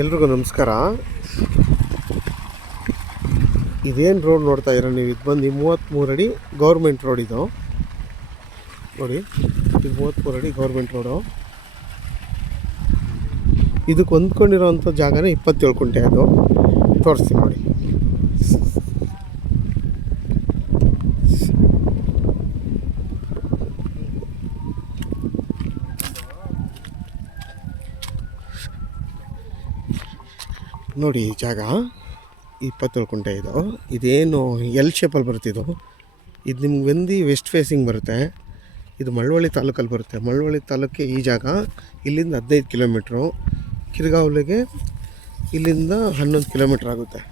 ಎಲ್ರಿಗೂ ನಮಸ್ಕಾರ. ಇದೇನು ರೋಡ್ ನೋಡ್ತಾ ಇರೋ ನೀವು, ಇದು ಬಂದು 33 ಅಡಿ ಗೌರ್ಮೆಂಟ್ ರೋಡ್. ಇದು ನೋಡಿ, ಇದು 33 ಅಡಿ ಗೌರ್ಮೆಂಟ್ ರೋಡು. ಇದಕ್ಕೆ ಹೊಂದ್ಕೊಂಡಿರೋವಂಥ ಜಾಗನೇ 27 ಕುಂಟೆ. ಅದು ತೋರಿಸ್ತೀನಿ ನೋಡಿ. ನೋಡಿ ಈ ಜಾಗ 27 ಕುಂಟೆ. ಇದೇನು ಎಲ್ ಶೇಪಲ್ಲಿ ಬರುತ್ತಿದ್ದು. ಇದು ನಿಮ್ಗೆ ಬಂದು ವೆಸ್ಟ್ ಫೇಸಿಂಗ್ ಬರುತ್ತೆ. ಇದು ಮಳವಳ್ಳಿ ತಾಲೂಕಲ್ಲಿ ಬರುತ್ತೆ. ಮಳವಳ್ಳಿ ತಾಲೂಕಿಗೆ ಈ ಜಾಗ ಇಲ್ಲಿಂದ 15 ಕಿಲೋಮೀಟ್ರು. ಕಿರ್ಗಾವಲಿಗೆ ಇಲ್ಲಿಂದ 11 ಕಿಲೋಮೀಟ್ರ್ ಆಗುತ್ತೆ.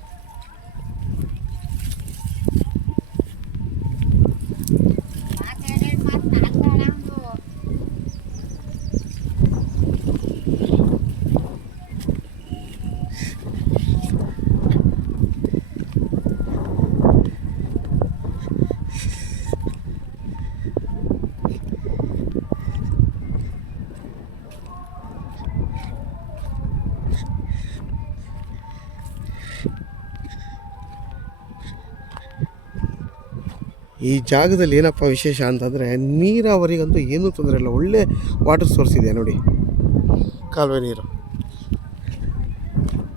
ಈ ಜಾಗದಲ್ಲಿ ಏನಪ್ಪ ವಿಶೇಷ ಅಂತಂದರೆ, ನೀರಾವರಿಗಂತೂ ಏನೂ ತೊಂದರೆ ಇಲ್ಲ. ಒಳ್ಳೆ ವಾಟರ್ ಸೋರ್ಸ್ ಇದೆ ನೋಡಿ, ಕಾಲುವೆ ನೀರು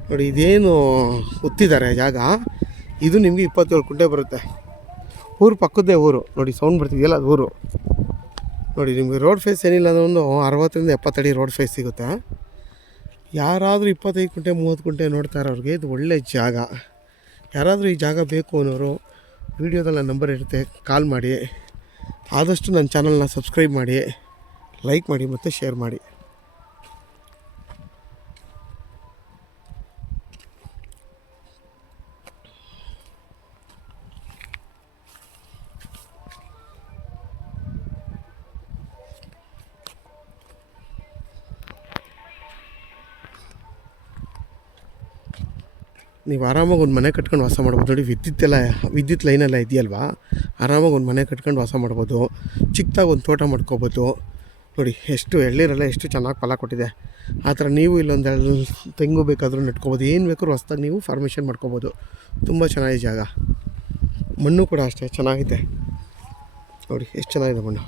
ನೋಡಿ. ಇದೇನು ಉತ್ತಿದ್ದಾರೆ ಜಾಗ, ಇದು ನಿಮಗೆ 27 ಕುಂಟೆ ಬರುತ್ತೆ. ಊರು ಪಕ್ಕದ್ದೇ ಊರು ನೋಡಿ, ಸೌಂಡ್ ಬರ್ತಿದೆಯಲ್ಲ, ಅದು ಊರು ನೋಡಿ. ನಿಮಗೆ ರೋಡ್ ಫೇಸ್ ಏನಿಲ್ಲ ಅಂದರೆ ಒಂದು 60 ರಿಂದ 70 ಅಡಿ ರೋಡ್ ಫೇಸ್ ಸಿಗುತ್ತೆ. ಯಾರಾದರೂ 25 ಕುಂಟೆ 30 ಕುಂಟೆ ನೋಡ್ತಾ ಇರೋರಿಗೆ ಇದು ಒಳ್ಳೆ ಜಾಗ. ಯಾರಾದರೂ ಈ ಜಾಗ ಬೇಕು ಅನ್ನೋರು ವಿಡಿಯೋದಲ್ಲಿ ನನ್ನ ನಂಬರ್ ಇರುತ್ತೆ, ಕಾಲ್ ಮಾಡಿ. ಆದಷ್ಟು ನನ್ನ ಚಾನಲ್ನ ಸಬ್ಸ್ಕ್ರೈಬ್ ಮಾಡಿ, ಲೈಕ್ ಮಾಡಿ ಮತ್ತು ಶೇರ್ ಮಾಡಿ. ನೀವು ಆರಾಮಾಗಿ ಒಂದು ಮನೆ ಕಟ್ಕೊಂಡು ವಾಸ ಮಾಡ್ಬೋದು ನೋಡಿ. ವಿದ್ಯುತ್ ಲೈನೆಲ್ಲ ಇದೆಯಲ್ವಾ, ಆರಾಮಾಗಿ ಒಂದು ಮನೆ ಕಟ್ಕೊಂಡು ವಾಸ ಮಾಡ್ಬೋದು. ಚಿಕ್ಕದಾಗಿ ಒಂದು ತೋಟ ಮಾಡ್ಕೋಬೋದು ನೋಡಿ. ಎಷ್ಟು ಎಳ್ನೀರೆಲ್ಲ ಎಷ್ಟು ಚೆನ್ನಾಗಿ ಫಲ ಕೊಟ್ಟಿದೆ. ಆ ಥರ ನೀವು ಇಲ್ಲೊಂದು ತೆಂಗು ಬೇಕಾದರೂ ನೆಟ್ಕೋಬೋದು. ಏನು ಬೇಕಾದ್ರೂ ಹೊಸ್ದಾಗಿ ನೀವು ಫಾರ್ಮೇಷನ್ ಮಾಡ್ಕೋಬೋದು. ತುಂಬ ಚೆನ್ನಾಗಿದೆ ಜಾಗ. ಮಣ್ಣು ಕೂಡ ಅಷ್ಟೇ ಚೆನ್ನಾಗಿದೆ ನೋಡಿ, ಎಷ್ಟು ಚೆನ್ನಾಗಿದೆ ಮಣ್ಣು.